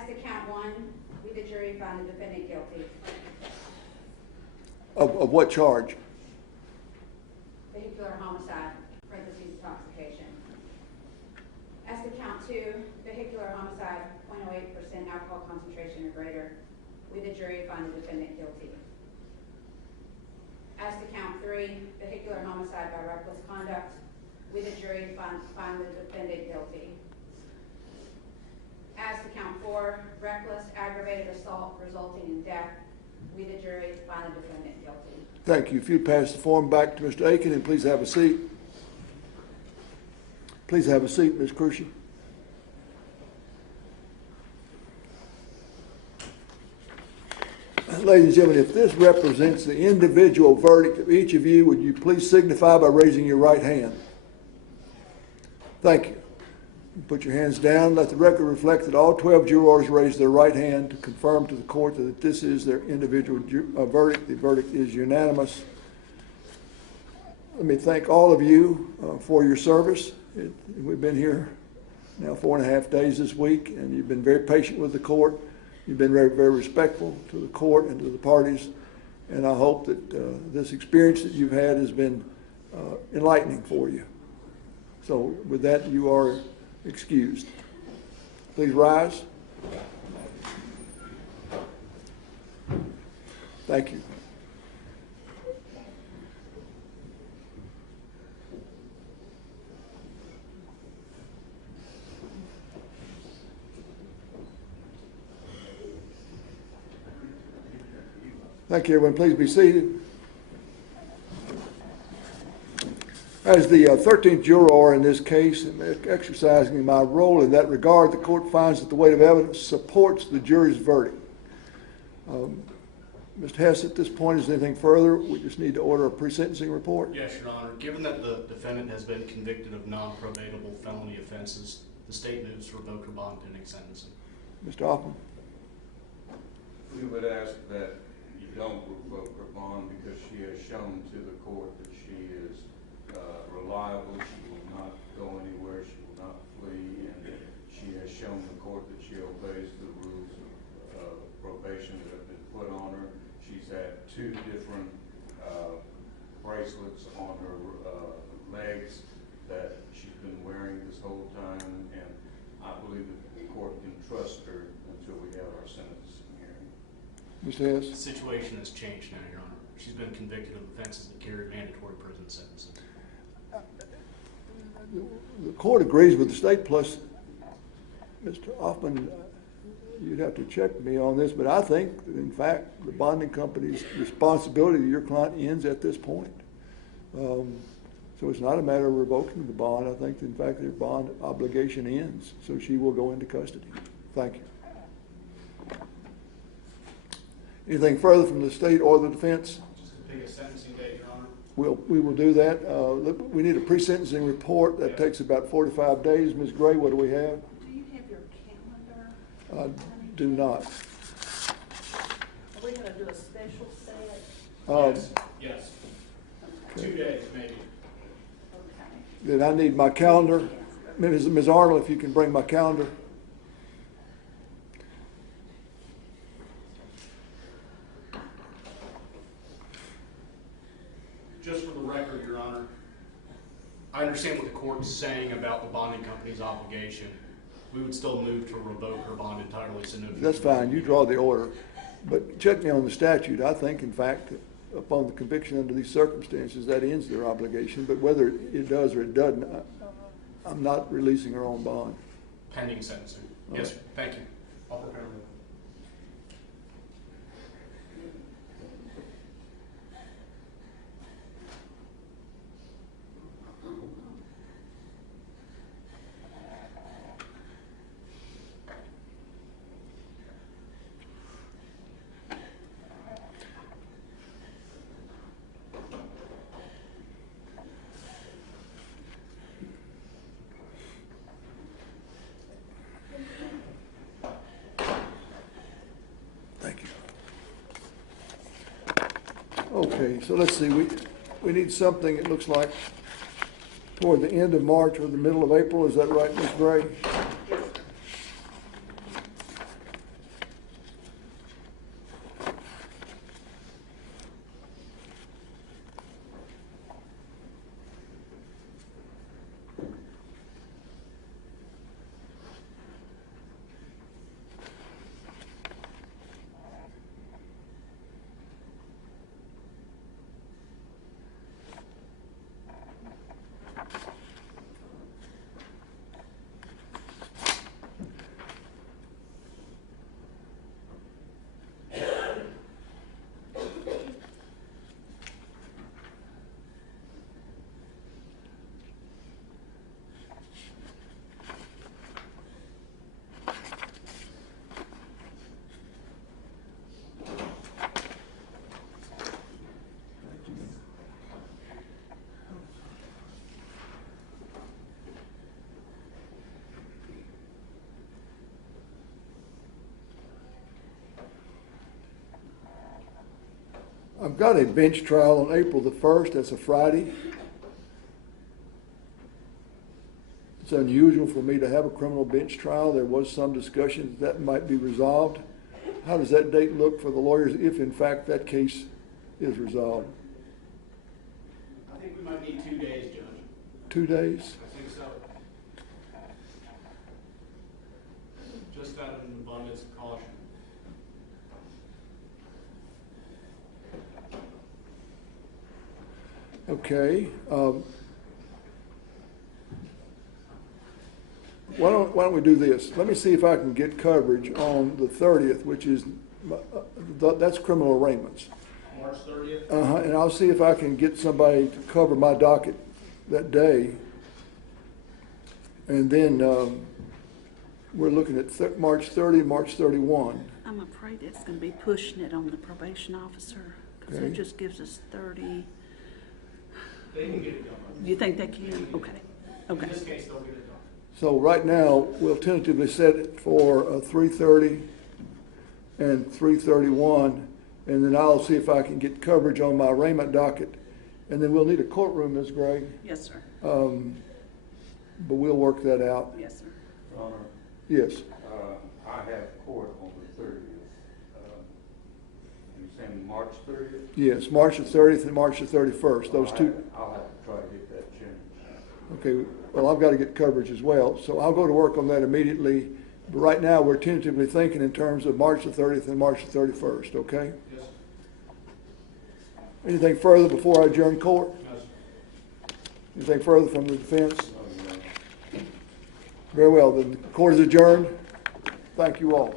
As to count one, we, the jury, find the defendant guilty. Of what charge? Vehicular homicide, parentheses, intoxication. As to count two, vehicular homicide, 0.08% alcohol concentration or greater, we, the jury, find the defendant guilty. As to count three, vehicular homicide by reckless conduct, we, the jury, find the defendant guilty. As to count four, reckless aggravated assault resulting in death, we, the jury, find the defendant guilty. Thank you. If you'd pass the form back to Mr. Aiken, and please have a seat. Please have a seat, Ms. Kroese. Ladies and gentlemen, if this represents the individual verdict of each of you, would you please signify by raising your right hand? Thank you. Put your hands down. Let the record reflect that all 12 jurors raised their right hand to confirm to the court that this is their individual verdict. The verdict is unanimous. Let me thank all of you for your service. We've been here now 4.5 days this week, and you've been very patient with the court. You've been very, very respectful to the court and to the parties, and I hope that this experience that you've had has been enlightening for you. So with that, you are excused. Please rise. Thank you. Thank you, everyone. Please be seated. As the 13th juror in this case, and exercising my role in that regard, the court finds that the weight of evidence supports the jury's verdict. Mr. Hess, at this point, is there anything further? We just need to order a pre-sentencing report. Yes, Your Honor. Given that the defendant has been convicted of non-probatable felony offenses, the state moves to revoke her bond pending sentencing. Mr. Hoffman. We would ask that you don't revoke her bond because she has shown to the court that she is reliable, she will not go anywhere, she will not flee, and she has shown the court that she obeys the rules of probation that have been put on her. She's had 2 different bracelets on her legs that she's been wearing this whole time, and I believe that the court can trust her until we have our sentencing hearing. Mr. Hess. The situation has changed now, Your Honor. She's been convicted of offenses that carry mandatory prison sentences. The court agrees with the state, plus Mr. Hoffman, you'd have to check me on this, but I think that in fact the bonding company's responsibility to your client ends at this point. So it's not a matter of revoking the bond. I think that in fact their bond obligation ends, so she will go into custody. Thank you. Anything further from the state or the defense? Just to pick a sentencing date, Your Honor. We will do that. We need a pre-sentencing report. That takes about 45 days. Ms. Gray, what do we have? Do you have your calendar? Do not. Are we going to do a special set? Yes. Okay. 2 days, maybe. Okay. Then I need my calendar. Ms. Arnold, if you can bring my calendar. Just for the record, Your Honor, I understand what the court is saying about the bonding company's obligation. We would still move to revoke her bond entirely. So no. That's fine. You draw the order. But check me on the statute. I think, in fact, upon the conviction under these circumstances, that ends their obligation. But whether it does or it doesn't, I'm not releasing her on bond. Pending sentencing. Yes, sir. Thank you. I'll prepare them. Okay, so let's see. We need something, it looks like, toward the end of March or the middle of April. Is that right, Ms. Gray? I've got a bench trial on April the 1st, that's a Friday. It's unusual for me to have a criminal bench trial. There was some discussion that might be resolved. How does that date look for the lawyers if in fact that case is resolved? I think we might need 2 days, Judge. 2 days? I think so. Just out of an abundance of caution. Okay. Why don't we do this? Let me see if I can get coverage on the 30th, which is, that's criminal arraignments. March 30th? And I'll see if I can get somebody to cover my docket that day. And then we're looking at March 30, March 31. I'm afraid it's gonna be pushing it on the probation officer, because Okay. it just gives us 30. They can get it done. You think they can? Okay, okay. In this case, they'll get it done. So right now, we'll tentatively set it for 3:30 and 3:31, and then I'll see if I can get coverage on my arraignment docket. And then we'll need a courtroom, Ms. Gray, Yes, sir. but we'll work that out. Yes, sir. Your Honor, Yes. I have court on the 30th. You saying March 30th? Yes, March the 30th and March the 31st, those two. I'll have to try to get that changed. Okay, well, I've got to get coverage as well, so I'll go to work on that immediately. But right now, we're tentatively thinking in terms of March the 30th and March the 31st, okay? Yes, Anything further before I adjourn court? no, sir. Anything further from the defense? No, Your Honor. Very well, then the court is adjourned. Thank you all.